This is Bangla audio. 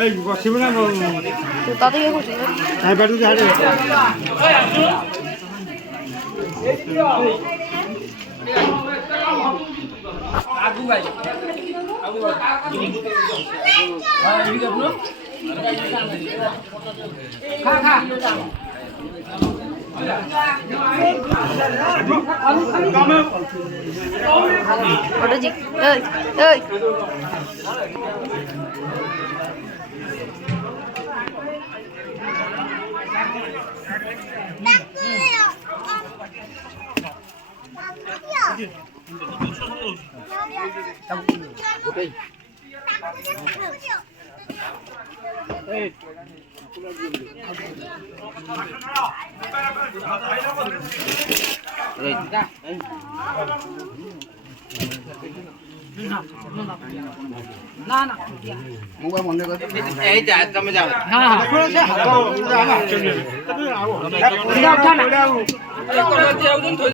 এই বসিব না তো তাতে কি করছিস হ্যাঁ ব্যাটু হাড়ে আগু ভাই আগু ভাই হ্যাঁ ঠিক আছে খা খা ওটা জি এই এই না না মোবাইল বন্ধ কর এই যা তুমি যাও হ্যাঁ হ্যাঁ হাত